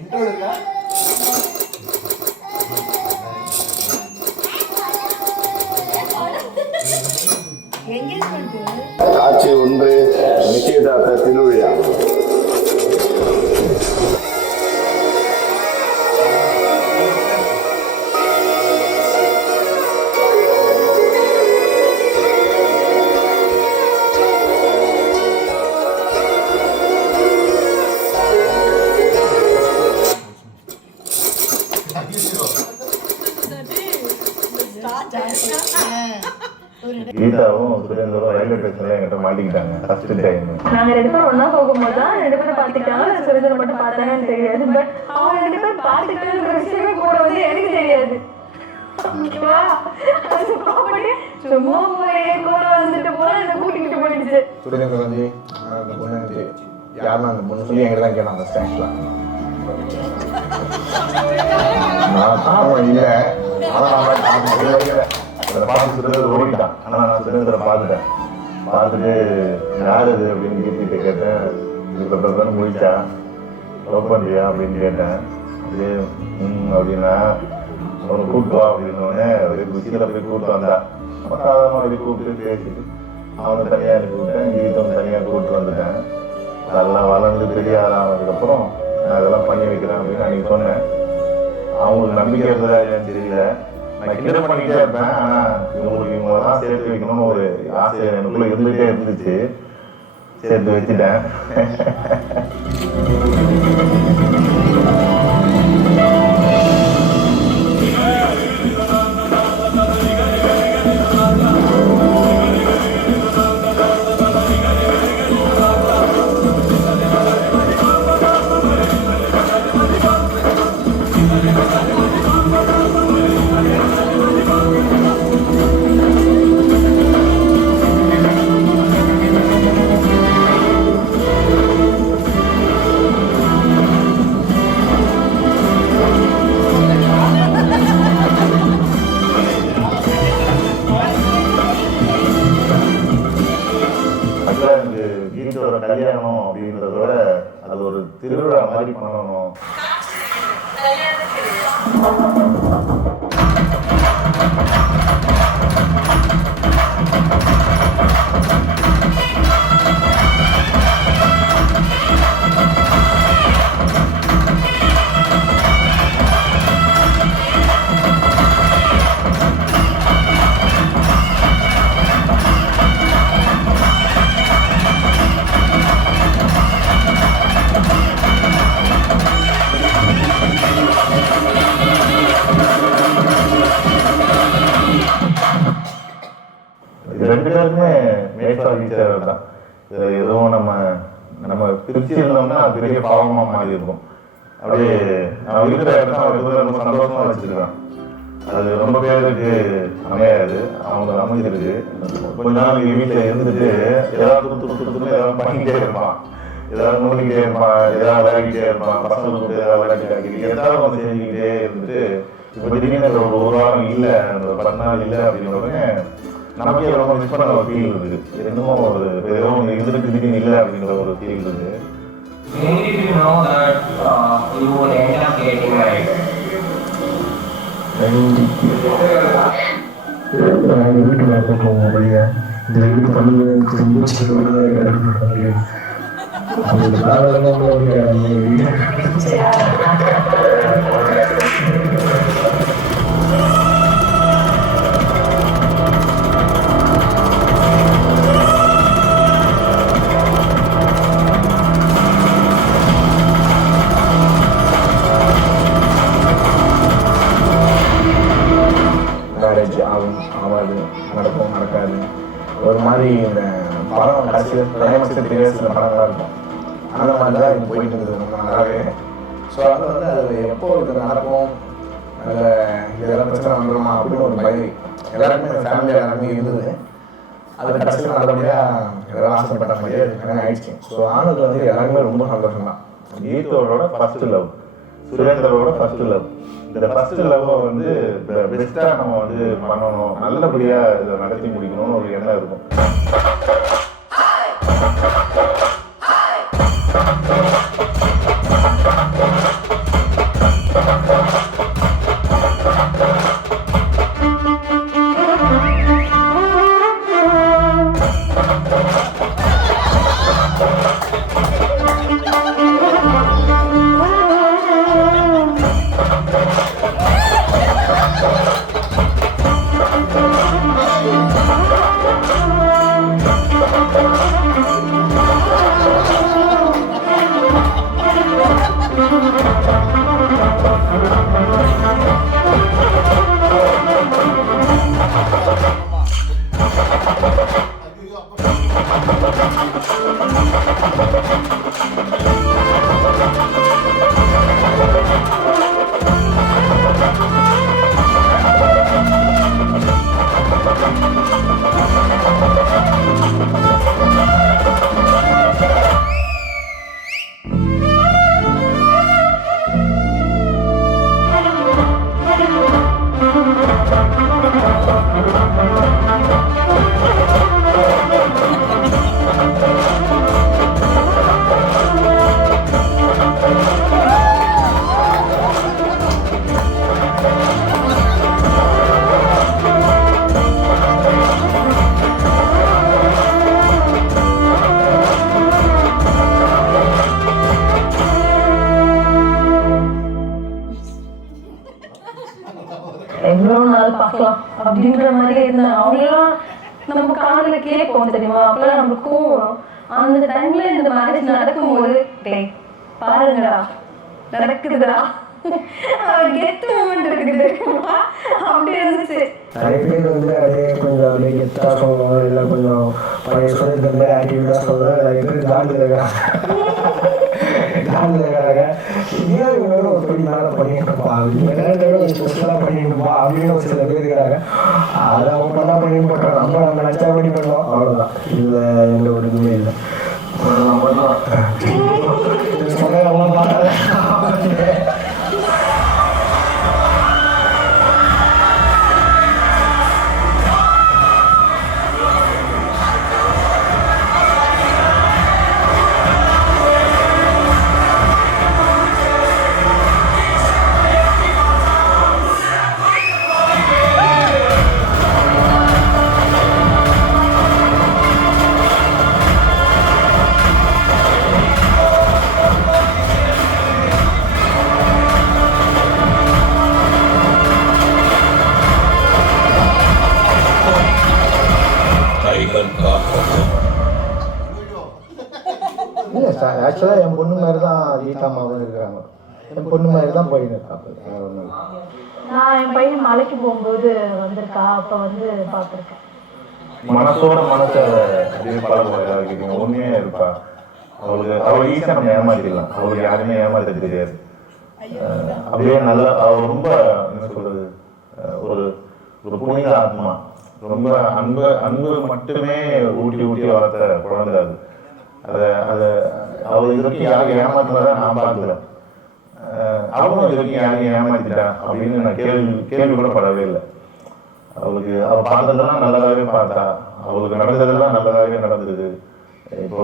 Intro இருக்கா? காட்சி 1 நிச்சயதார்த்த திருவிழா. கீதாவும் சுரேந்தரும் ரயில்வே ஸ்டேஷன்ல என்கிட்ட மாட்டிக்கிட்டாங்க ஃபர்ஸ்ட் டைம். நாங்க 2 பேரும் ஒண்ணா போகும்போது தான் 2 பேரும் பாத்துக்கிட்டாங்க. சுரேந்தர் மட்டும் பார்த்தாங்கன்னு தெரியாது. பட் அவங்க 2 பேரும் பாத்துக்கிட்டாங்கிற விஷயமே கூட வந்து எனக்கு தெரியாது. சும்மா போய் கூட வந்துட்டு போல என்ன கூட்டிகிட்டு போயிடுச்சு. சுரேந்தர் வந்து அந்த பொண்ணு வந்து யாரும் அந்த பொண்ணு சொல்லி எங்கிட்ட தான் கேட்டாங்க ஸ்டாண்ட்ல. நான் காரணம் இல்லை, அதை பார்த்து சுரேந்தர் ஓடிட்டான். ஆனால் நான் சுரேந்தரை பார்த்துட்டு யார் அது அப்படின்னு கேட்டேன். இதுக்கு முடிச்சா லவ் பண்ணுறியா அப்படின்னு கேட்டேன். அப்படியே அப்படின்னா அவனை கூப்பிட்டு வா அப்படின்னோடனே குச்சியில் போய் கூப்பிட்டு வந்தா. அப்போ சாதாரணமாக அப்படி கூப்பிட்டு பேசிட்டு அவனை தனியாக அனுப்பி விட்டேன். கீதம் தனியாக கூப்பிட்டு வந்துட்டேன். அதெல்லாம் வளர்ந்து பெரிய ஆளானதுக்கப்புறம் நான் அதெல்லாம் பண்ணி வைக்கிறேன் அப்படின்னு அன்றைக்கி சொன்னேன். அவங்களுக்கு நம்பிக்கை இருந்ததா இல்லைன்னு தெரியல. நான் கிளியர் பண்ணிக்கிட்டே இருப்பேன். ஆனால் இவங்களெல்லாம் சேர்த்து வைக்கணும்னு ஒரு ஆசை எனக்குள்ளே இருந்துகிட்டே இருந்துச்சு. சேர்த்து வச்சுட்டேன். கல்யாணம் அப்படின்றத விட அது ஒரு திருவிழா மாதிரி பண்ணணும். ரெண்டு பேருமே மேட்ச் ஆஃபீஸர் தான். எதுவும் நம்ம திருச்சி இருந்தோம்னா அது பெரிய பாவமா மாறி இருக்கும். அப்படியே அவன் இருக்கிற இடத்துல அவருக்கு ரொம்ப சந்தோஷமா வச்சிருக்கான். அது ரொம்ப பேருக்கு அமையாது, அவங்க அமைஞ்சிருக்கு. கொஞ்ச நாள் வீட்டில் இருந்துட்டு ஏதாவது ஏதாவது பண்ணிக்கிட்டே இருப்பான், ஏதாவது நோண்டிக்கிட்டே இருப்பான், ஏதாவது விளையாடிக்கிட்டே இருப்பான், பசங்களுக்கு ஏதாவது விளையாடி ஏதாவது ஒன்று செஞ்சுக்கிட்டே இருந்துட்டு இப்போ திடீர்னு ஒரு வாரம் இல்லை, அந்த 10 நாள் இல்லை அப்படின்னு உடனே நமக்கே ரொம்ப மிஸ் பண்ண ஒரு ஃபீல் இருக்குது. என்னமோ ஒரு ஏதோ ஒன்று இருந்துட்டு திடீர்னு இல்லை அப்படிங்கிற ஒரு ஃபீல் இருக்குது. வீட்டுல போவோம் வழியா இந்த வீட்டு பண்ணி ஆகாது, நடக்கும் நடக்காது. ஒரு மாதிரி இந்த படம் கடைசியில் கிளைமேக்ஸ் தெரிய சில படங்களாக இருக்கும். அந்த மாதிரி தான் இது போயிட்டு இருந்தது ரொம்ப நல்லாவே. ஸோ அது வந்து அது எப்போ இது நடக்கும், அதில் இதெல்லாம் பிரச்சனை வந்துடுமா அப்படின்னு ஒரு பயம் எல்லாருக்குமே ஃபேமிலி எல்லாருமே இருந்தது. அது கடைசியில் நல்லபடியாக எல்லாம் ஆசைப்பட்ட மாதிரியே ஆயிடுச்சு. ஸோ ஆனது வந்து எல்லாருமே ரொம்ப சந்தோஷம் தான். கீதோட ஃபர்ஸ்ட் லவ், சுரேந்தரோட ஃபர்ஸ்ட் லவ். இந்த ஃபர்ஸ்ட் லவ் வந்து பெஸ்ட்டாக நம்ம வந்து பண்ணணும், நல்லபடியாக இதை நடத்தி முடிக்கணும்னு ஒரு எண்ணம் இருக்கும். அப்படின்ற மாதிரி இருந்தாங்க. அவங்களாம் நம்ம காதுல கேட்போம் தெரியுமா, அப்பெல்லாம் நம்மளுக்கு கோவம். அந்த டைம்ல இந்த மேரேஜ் நடக்கும்போது டேய் பாருங்கடா நடக்குதுடா, கெத்து மூமெண்ட் இருக்குது தெரியுமா, அப்படி இருந்துச்சு. நிறைய பேர் வந்து அதே கொஞ்சம் அப்படியே கெத்தாக சொல்லுவாங்க, இல்லை கொஞ்சம் பழைய சொல்லிட்டு ஆக்டிவிட்டாக சொல்லுவாங்க. நிறைய பேர் ஜாலியில் இருக்காங்க, ஏன் இவங்களும் ஒரு தொழில் மேலே பண்ணிட்டுப்பா, கொஞ்சம் ஸ்பெஷலாக பண்ணிட்டுப்பா அப்படின்னு ஒரு சில பேர் இருக்காங்க. அதை அவங்க பண்ணால் பண்ணிட்டு போட்டோம், நம்ம நினச்சா பண்ணி பண்ணோம், அவ்வளோதான். இதில் எந்த ஒரு இதுவுமே இல்லை. இல்லை சார், ஆக்சுவலாக என் பொண்ணு மாதிரி தான் கீதாமாவும் இருக்கிறாங்க. என் பொண்ணு மாதிரி தான் போயின்னு இருக்காங்க. நான் என் பையன் மலைக்கு போகும்போது வந்திருக்கா, அப்போ வந்து பார்த்துருக்கேன். மனசோட மனசை அப்படியே பழகுவாங்க, உண்மையாக இருப்பா. அவள் ஈஸியாக நம்ம ஏமாற்றிடலாம், அவளுக்கு யாருமே ஏமாற்ற தெரியாது. அப்படியே நல்லா அவள் ரொம்ப என்ன சொல்றது, ஒரு ஒரு புனித ஆத்மா, ரொம்ப அன்பு மட்டுமே ஊட்டி வளர்த்த குழந்தை அது. அதை அவள் இது வரைக்கும் யாரும் ஏமாத்தினதா நான் பார்க்கல. அவளும் இது வரைக்கும் யாரையும் ஏமாத்திட்டா அப்படின்னு நான் கேள்வி கூட படவே இல்லை. அவள் பார்த்ததெல்லாம் நல்லதாகவே பார்த்தா, அவளுக்கு நடந்ததெல்லாம் நல்லதாகவே நடந்தது. இப்போ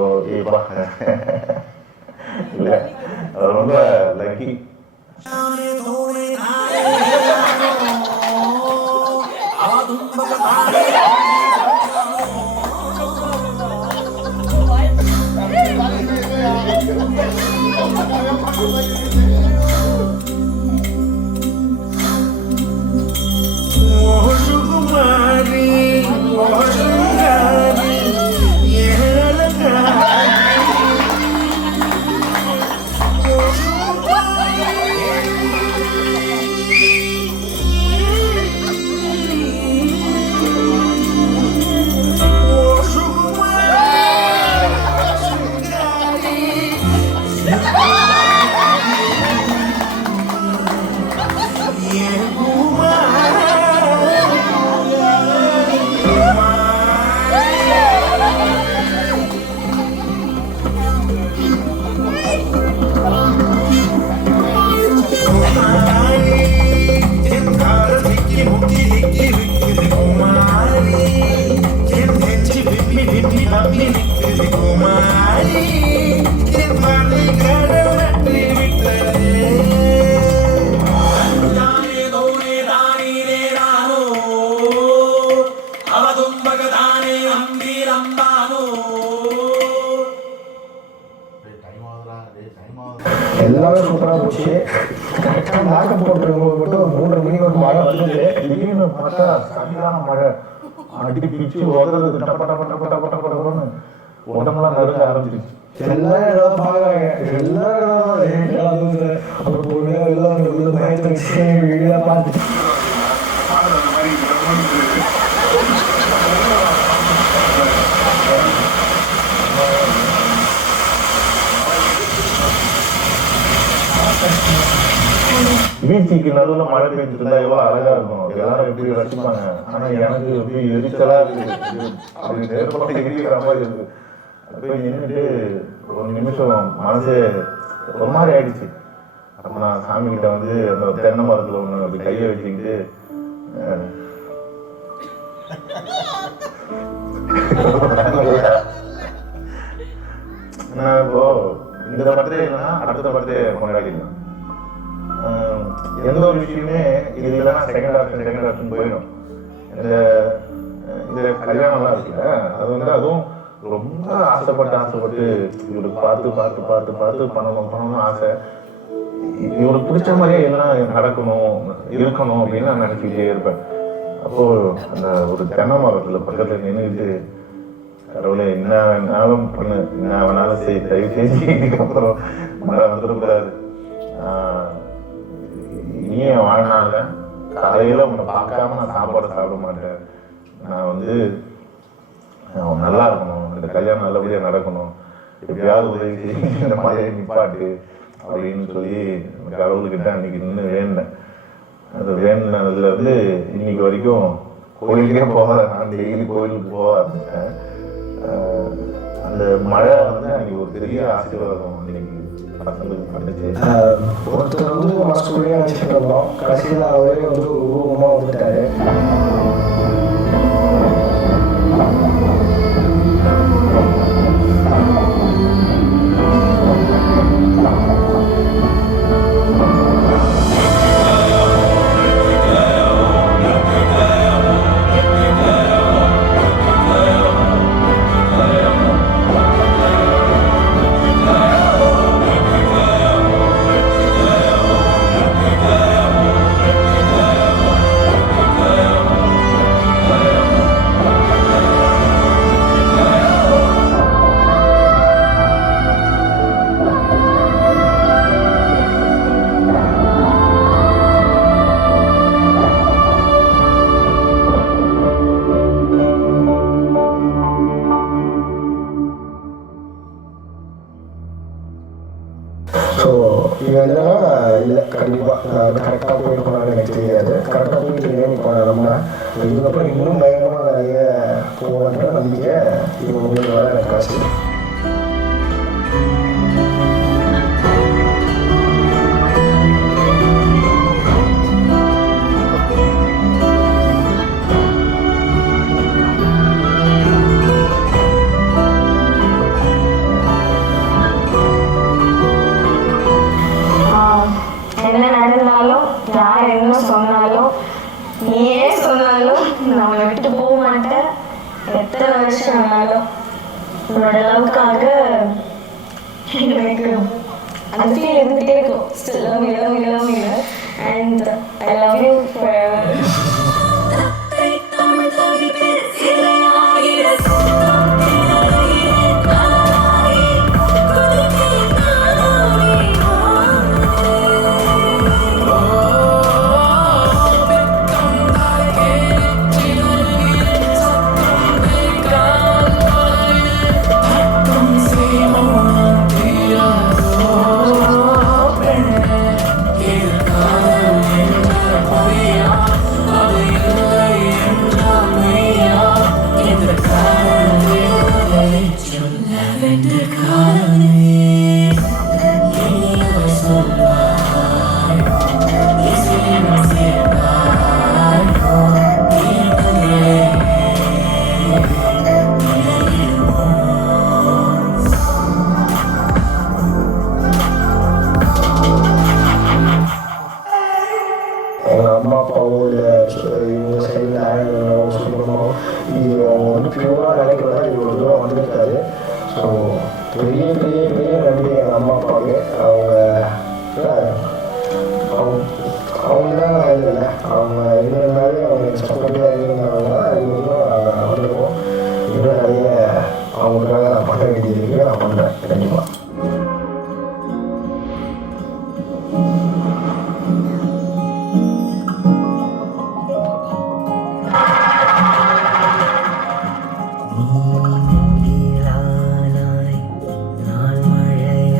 இல்லை, அவள் ரொம்ப லக்கி. எல்லாமே சூப்பராக போச்சு. கரெக்டாக மேக்கப் போட்டுருக்கவங்க மட்டும் 3:30 மணி ஒரு மழை வந்து திடீர்னு பார்த்தா சரியான மழை அடி பிடிச்சி உதறது டப்பன்னு உடம்புலாம் நடுங்க ஆரம்பிச்சிருச்சு. எல்லாரும் ஏதாவது பார்க்குறாங்க, எல்லாரும் அப்புறம் பொறுமையாக எல்லாம் பயத்தை வச்சு வீடியோ பார்த்து பீச்சுக்கு நடுவில் மழை பெய்ஞ்சிட்டு இருந்தா எவ்வளோ அழகா இருக்கும், எல்லாரும் எப்படி ரசிப்பாங்க. ஆனா எனக்கு எப்படி எரிச்சலா இருக்கு, அப்படி நேரப்பட்ட எரிக்கிற மாதிரி இருக்கு. போய் நின்றுட்டு ஒரு நிமிஷம் மனசே ஒரு மாதிரி ஆயிடுச்சு. அப்ப நான் சாமி கிட்ட வந்து அந்த தென்னை மரத்துல ஒண்ணு அப்படி கையை வச்சுக்கிட்டு நான் இப்போ இந்த பர்த்டே இல்லைன்னா அடுத்த பர்த்டே கொண்டாடிடலாம். எந்த ஒரு விஷயமே இது இல்லைன்னா செகண்ட் ஆப்ஷன் போயிடும். இந்த கல்யாணம்லாம் இருக்குல்ல, அது வந்து அதுவும் ரொம்ப ஆசைப்பட்டு இவருக்கு பார்த்து பண்ணணும் ஆசை. இவருக்கு பிடிச்ச மாதிரியே எதுனா நடக்கணும் இருக்கணும் அப்படின்னு நான் நினைச்சுக்கிட்டே இருப்பேன். அப்போ அந்த ஒரு தென்னை மரத்தில் பக்கத்தில் நின்றுக்கிட்டு கடவுளை என்ன வேணாலும் பண்ணு, என்ன வேணாலும் செய், தயவு செஞ்சு இதுக்கப்புறம் மழை வந்துடக்கூடாது. இனியும் வாழ்நாள்ல காலையில் உன்னை பார்க்காம நான் சாப்பாடு சாப்பிட மாட்டேன். நான் வந்து நல்லா இருக்கணும், இந்த கல்யாணம் நல்லபடியாக நடக்கணும், எப்படியாவது உதவி செய்ய, இந்த மழையை நிப்பாட்டு அப்படின்னு சொல்லி கடவுள்கிட்ட அன்னைக்கு நின்று வேண்டினேன். அது வேண்டினதுல இருந்து இன்னைக்கு வரைக்கும் கோயிலுக்கே போக, நான் டெய்லி கோயிலுக்கு போக ஆரம்பிச்சேன். அந்த மழை வந்து அன்னைக்கு ஒரு பெரிய ஆசீர்வாதம் இன்னைக்கு பசங்களுக்கு பண்ணுச்சு. ஒருத்தர் வந்து மனசுக்குள்ளேயே நினச்சிட்டு இருந்தோம், கடைசியில் அவரே வந்து ஒரு உருவமாக வந்துட்டாரு. ஸோ இது என்னன்னா இல்லை, கண்டிப்பாக நான் கரெக்டாக போயிட்டு போனாலும் எனக்கு தெரியாது. கரெக்டாக போயிட்டு இருக்கேன். இப்போ நம்ம இதுக்கப்புறம் இன்னும் பயங்கரமாக நிறைய போகணுன்ற நம்பிக்கை இது உங்களுக்கு வர எனக்கு ஆசை. என்ன நடந்தாலும் யார் என்ன சொன்னாலும் நீ ஏன் சொன்னாலும் நான் உன்னை விட்டு போக மாட்டேன். எத்தனை வருஷம் ஆனாலும் உன்னோட லவ்க்காக எனக்கு அந்த ஃபீல் இருந்துகிட்டே இருக்கும். Still love you, love you, love you, and I love you forever. எங்கள் அம்மா அப்பாவோ இல்லை இவங்க சைடில் ஆயிரங்களோ சொல்கிறோமோ இது அவங்க வந்து பியூராக நினைக்கிறதா இவ்வளோ தூரம் வந்துருக்காரு. ஸோ பெரிய பெரிய பெரிய நன்றி எங்கள் அம்மா அப்பாவுக்கு. அவங்க தான் இல்லை, அவங்க இருந்தாலே அவங்க சப்போர்ட்டாக இருந்தாங்கன்னா இவ்வளோ நாங்கள் வந்துருக்கோம். இன்னும் நிறைய அவங்களுக்காக நான் பண்ண வேண்டியது நான் பண்ணுறேன் கண்டிப்பாக. நீரானாய் நான் மழை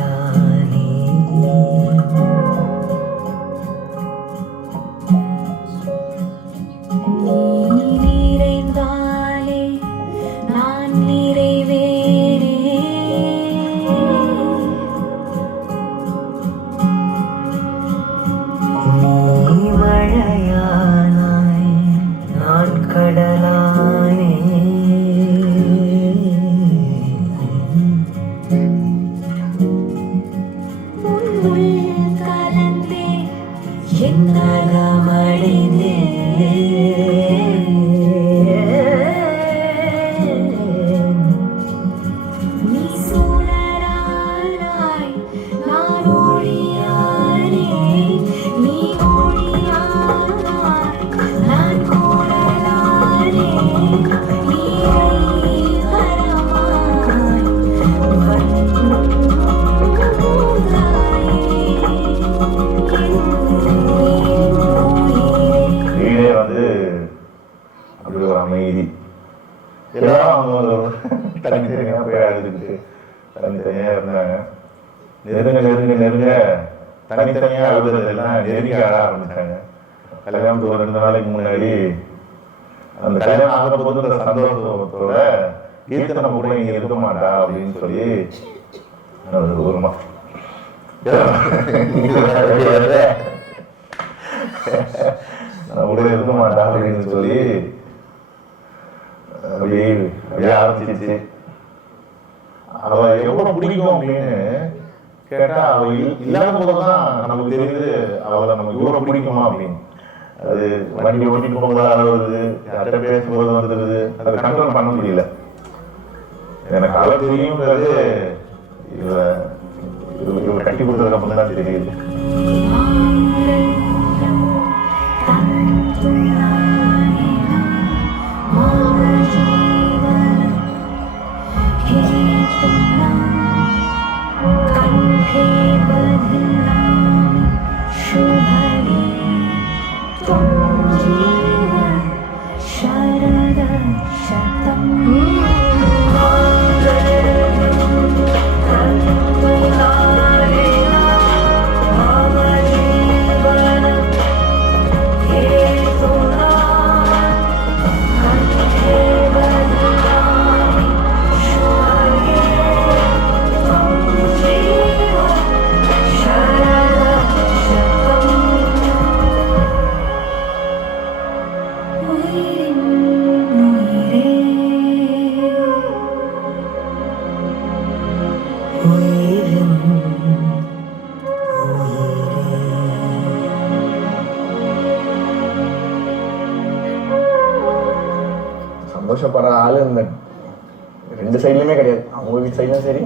நெருங்க தனித்தனியாக அழுதுறதெல்லாம் நெருங்கி ஆட ஆரம்பிச்சாங்க. கல்யாணத்துக்கு 2 நாளைக்கு முன்னாடி அந்த கல்யாணம் ஆகும்போது இந்த சந்தோஷத்தோட கீர்த்தனை நம்ம கூட இங்கே இருக்க மாட்டா அப்படின்னு சொல்லி ஒரு நம்ம கூட இருக்க மாட்டா அப்படின்னு சொல்லி அப்படியே ஆரம்பிச்சிச்சு. அவ எவ்வளவு பிடிக்கும் அப்படின்னு கேட்டா அவ இல்லாத போதுதான் நமக்கு தெரியுது அவளை நமக்கு இவ்வளவு பிடிக்குமா அப்படின்னு. அது வண்டி ஓட்டிட்டு போகும்போது அழுவது, யார்கிட்ட பேசும்போது வந்துடுது, அதை கண்ட்ரோல் பண்ண முடியல. எனக்கு அவ தெரியுங்கிறது இவ கட்டி கொடுத்ததுக்கு அப்புறம் தான் தெரியுது. சந்தோஷப்படுற ஆளு இந்த 2 சைட்லையுமே கிடையாது. அவங்க வீட்டு சைட்லையும் சரி,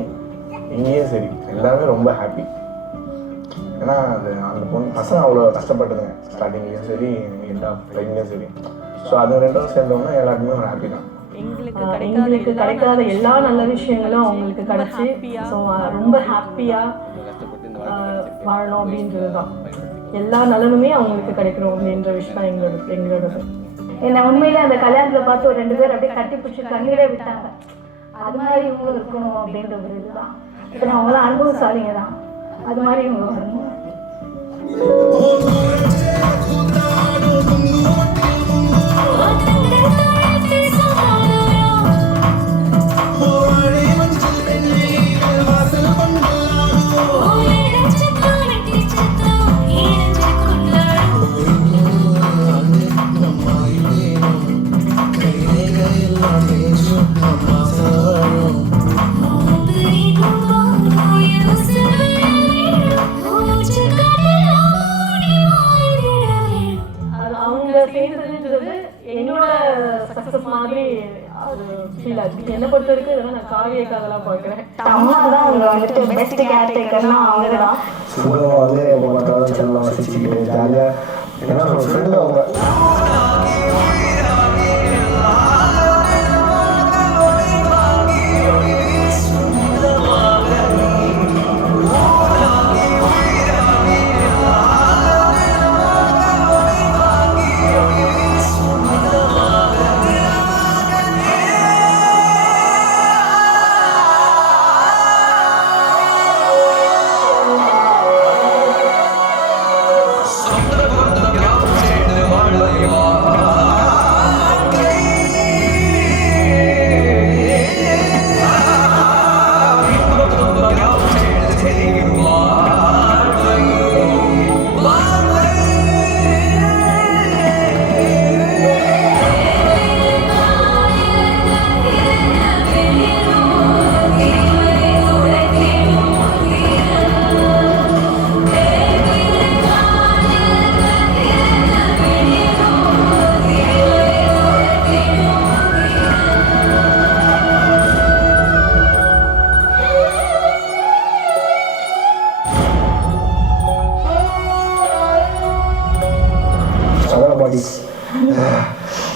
இங்கேயும் சரி, எல்லாருமே ரொம்ப ஹாப்பி. ஏன்னா அது அந்த பொண்ணு பசங்க அவ்வளோ கஷ்டப்பட்டதுங்க, ஸ்டார்டிங்லேயும் சரி எண்ட் ஆஃப் லைன்லேயும் சரி. ஸோ அது 2 சேர்ந்தோம்னா எல்லாருக்குமே ஒரு ஹாப்பி தான். எங்களுக்கு கிடைக்காத எல்லா நல்ல விஷயங்களும் அவங்களுக்கு கிடைச்சி, ஸோ ரொம்ப ஹாப்பியாக வாழணும் அப்படின்றது தான். எல்லா நலனுமே அவங்களுக்கு கிடைக்கணும் அப்படின்ற விஷயம் தான் எங்களோடது. என்னை உண்மையிலே அந்த கல்யாணத்தில் பார்த்து ஒரு 2 பேர் அப்படியே கட்டி பிடிச்சி கண்ணீரே விட்டாங்க. அது மாதிரி இவங்க இருக்கணும் அப்படின்ற ஒரு இதுதான். இப்போ நான் அவங்களாம் அனுபவசாலிங்க தான், அது மாதிரி இவங்க வரணும். என்னை பொறுத்த வரைக்கும் இதெல்லாம் நான் காவியக்காகலாம் பார்க்குறேன். அம்மா தான் அவங்க வந்துட்டு பெஸ்ட் கேரக்டர்னா அவங்க தான். சுகமாக வந்து எப்போ பார்த்தாலும் செல்லாம் வச்சுக்கிட்டு ஜாலியாக என்ன ஒரு ஃப்ரெண்டு அவங்க.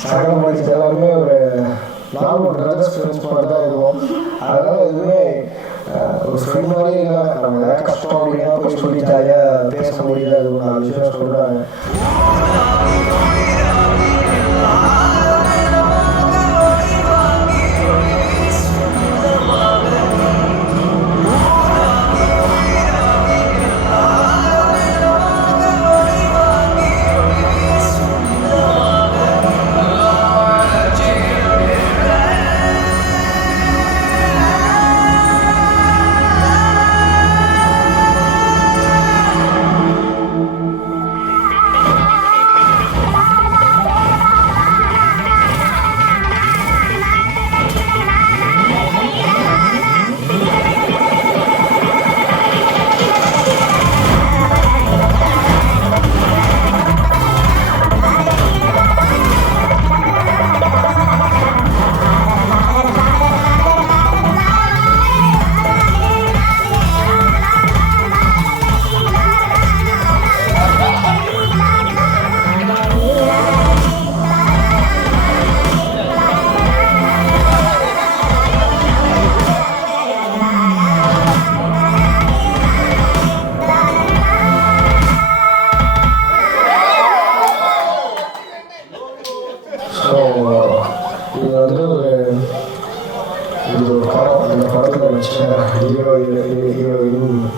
சகல பாடிஸ் எல்லாருமே ஒரு நார்மல் பிரதர்ஸ் ஃப்ரெண்ட்ஸ் மாதிரி தான் இருக்கும். அதனால் எதுவுமே ஒரு ஃப்ரெண்ட் மாதிரி இல்லை. நம்ம ஏதாவது கஷ்டம் அப்படின்னா போய் சொல்லி ஜாலியாக பேச முடியல, அது ஒரு 4 விஷயம் சொல்கிறாங்க.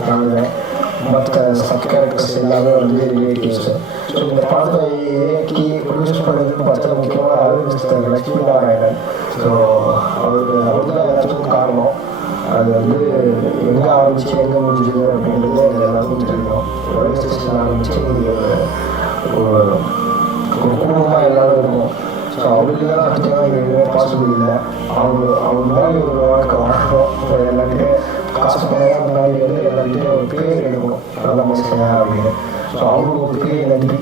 நாங்கள் மற்ற சப் கேரக்டர்ஸ் எல்லாமே வந்து ரிலேட்டிவ்ஸு. ஸோ இந்த படத்தை இயக்கி ப்ரொடியூஸ் பண்ணுறதுன்னு பார்த்தா முக்கியமான அரவிந்த் லட்சுமி நாராயணன். ஸோ அவர் தான் எல்லாத்துக்கும் காரணம். அது வந்து எங்கே ஆரம்பிச்சு எங்கே முடிஞ்சுது அப்படின்றது எனக்கு எல்லாருக்கும் தெரியும். ரயில்வே ஸ்டேஷன் ஆரம்பிச்சு ஒரு குடும்பமாக எல்லாரும் இருக்கும். ஸோ அவருக்கு தான் சத்தியமாக இங்கே எதுவுமே பாசிபிள் இல்லை. அவங்க மாதிரி ஒரு வாழ்க்கை வாழணும். ஸோ எல்லாருமே காசு பண்ணதான் முன்னாடி வந்து எல்லாருமே ஒரு பேர் எடுக்கணும் நல்ல மனுஷங்க அப்படின்னு. ஸோ அவங்களுக்கு ஒரு பெரிய நன்றி.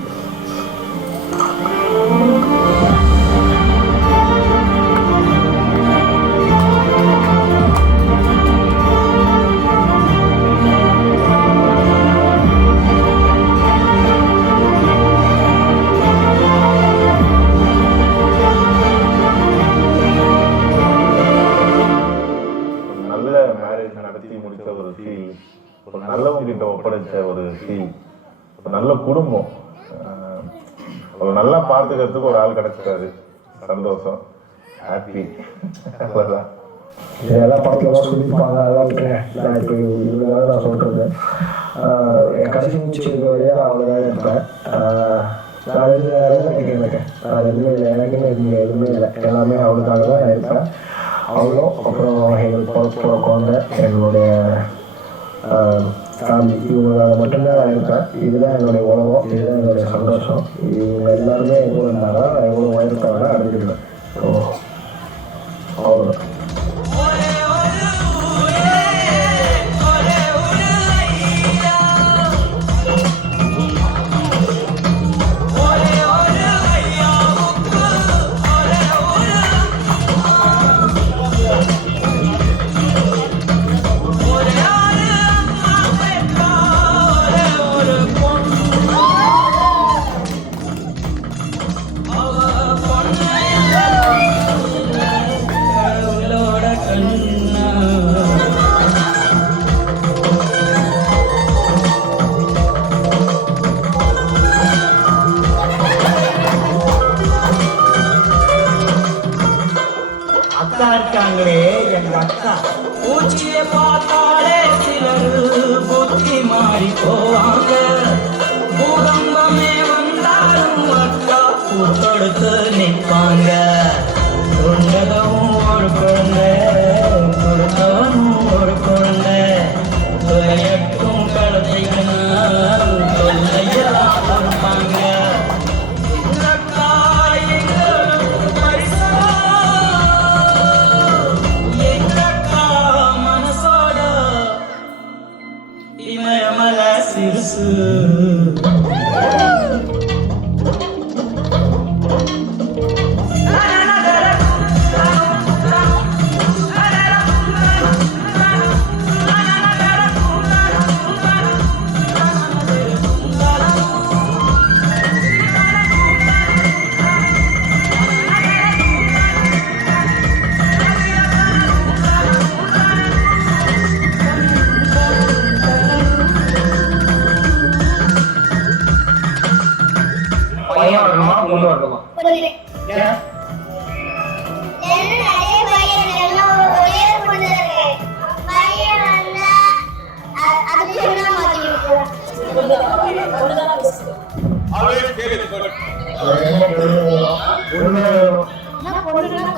ஒரு நல்லவங்கிட்ட ஒப்படைச்ச ஒரு ஃபீல், ஒரு நல்ல குடும்பம், ஒரு நல்லா பார்த்துக்கிறதுக்கு ஒரு ஆள் கிடைச்சிட்டாரு. சந்தோஷம், ஹாப்பி. அவ்வளோதான். இதெல்லாம் படத்தில் தான் சொல்லியிருப்பாங்க. அதெல்லாம் விட்டுறேன். நான் இப்போ இவ்வளோ நான் சொல்கிறது என் கடைசி மூச்சு இருக்கிறதே அவ்வளோதான் இருப்பேன். நான் இருக்கேன். நான் எதுவுமே இல்லை, எனக்குன்னு எதுவுமே இல்லை. எல்லாமே அவளுக்காக தான் நான் இருப்பேன். அவளும் அப்புறம் எங்களுக்கு பிறப்புற குழந்தை, எங்களுடைய ஃபேமிலி, இவங்களால மட்டும்தான் நான் இருப்பேன். இதுதான் என்னுடைய உலகம், இதுதான் என்னுடைய சந்தோஷம். இவங்க எல்லாருமே எவ்வளோ இருந்தாலும் நான் எவ்வளோ உயர்த்தாங்க அடைஞ்சிருக்கேன். ஸோ அவ்வளோதான். அக்கா இருக்காங்களே எங்க அக்கா, பூச்சியை பார்த்தாலே சிலர் புத்தி மாறி போவாங்க. பூகம்பமே வந்தாலும் அக்கா பூத்தொடுத்து நிற்பாங்க. கொண்டதும் ஒரு குழந்தை, கொடுத்தவனும் ஒரு குழந்தை, தொலையட்டும் கழுத்தைகளால் தொல்லையெல்லாம் கொடுப்பாங்க. சிறுசு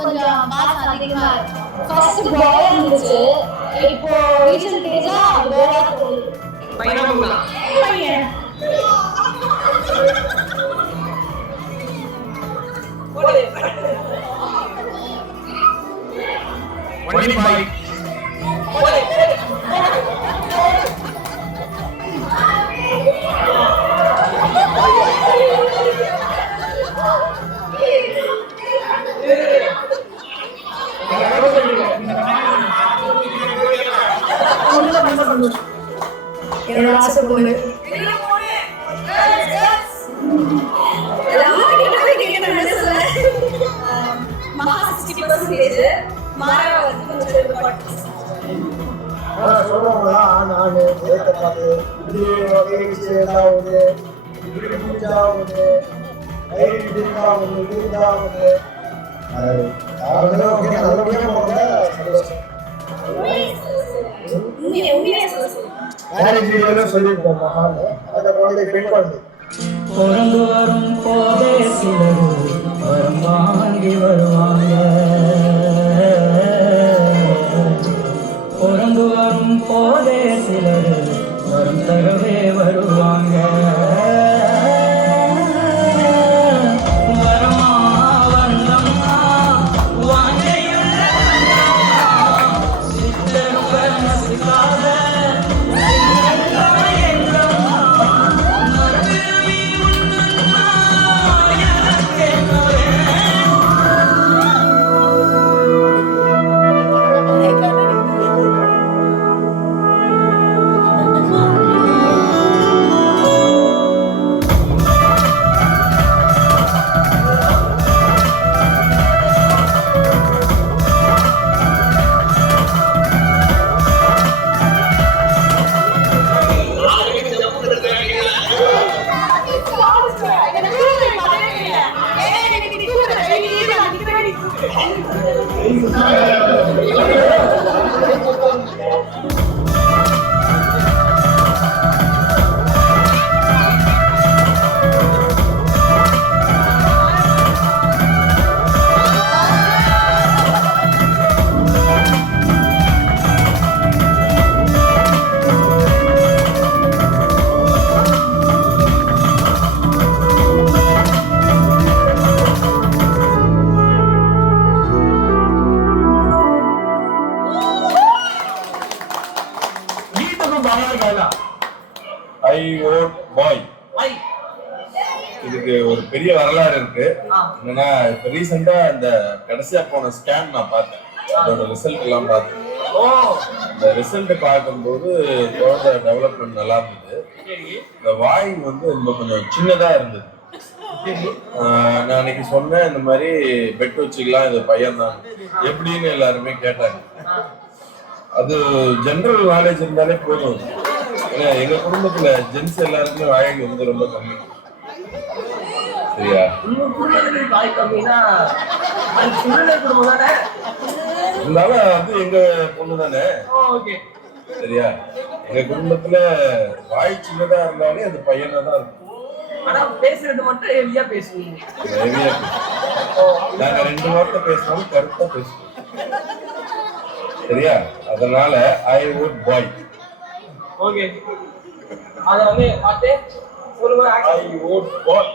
கொஞ்சம் பாசம் அதிகமா இருக்கு. ஃபர்ஸ்ட் பாயா இருந்துச்சு, இப்போ ரீசன்ட் டேஸா கோவா போகுது. பையன் என்னோட ஆசை பொண்ணு மகா 60% மாறா வந்து சொல்றவங்களாம் நான் பார்த்து இப்படி வகையாவது இப்படி முடிஞ்சாவது இருந்தாவது நல்லபடியாக போகிறத சந்தோஷம். மேரேஜ் வீடியோல சொல்லியிருக்கோம் மகான் அந்த குழந்தை பெண் குழந்தை பிறந்து வரும் போதே சிலர் வரம் வாங்கி வருவாங்க. பிறந்து வரும் போதே சிலர் வரம் தரவே வருவாங்க. வரமா வந்தம்மா வாங்கையுள்ள சித்தரும் வர்ணசிக்காத ஐ ஓட் பாய். இதுக்கு ஒரு பெரிய வரலாறு இருக்கு. என்னன்னா இப்ப ரீசெண்டா இந்த கடைசியா போன ஸ்கேன் நான் பார்த்தேன். அதோட ரிசல்ட் எல்லாம் பார்த்தேன். இந்த ரிசல்ட் பார்க்கும்போது குழந்தை டெவலப்மெண்ட் நல்லா இருந்தது. இந்த வாய் வந்து இன்னும் கொஞ்சம் சின்னதா இருந்தது. நான் அன்னைக்கு சொன்னேன் இந்த மாதிரி பெட் வச்சுக்கலாம், இது பையன் தான் எப்படின்னு எல்லாருமே கேட்டாங்க. அது ஜெனரல் நாலேஜ் இருந்தாலே போதும். ஏன்னா எங்க குடும்பத்துல ஜென்ஸ் எல்லாருக்குமே வாய் வந்து ரொம்ப கம்மி. சரியா? இருந்தாலும் அது எங்க பொண்ணு தானே. சரியா? எங்க குடும்பத்துல வாய் சின்னதா இருந்தாலே அது பையனா தான் இருக்கும். ஹெவியா பேசுவோம். நாங்க 2 வார்த்தை பேசினாலும் கருத்தா பேசுவோம். சரியா? அதனால ஐ வுட் பாய். ஓகே, அத வந்து பாத்து சொல்லுங்க. I would bye.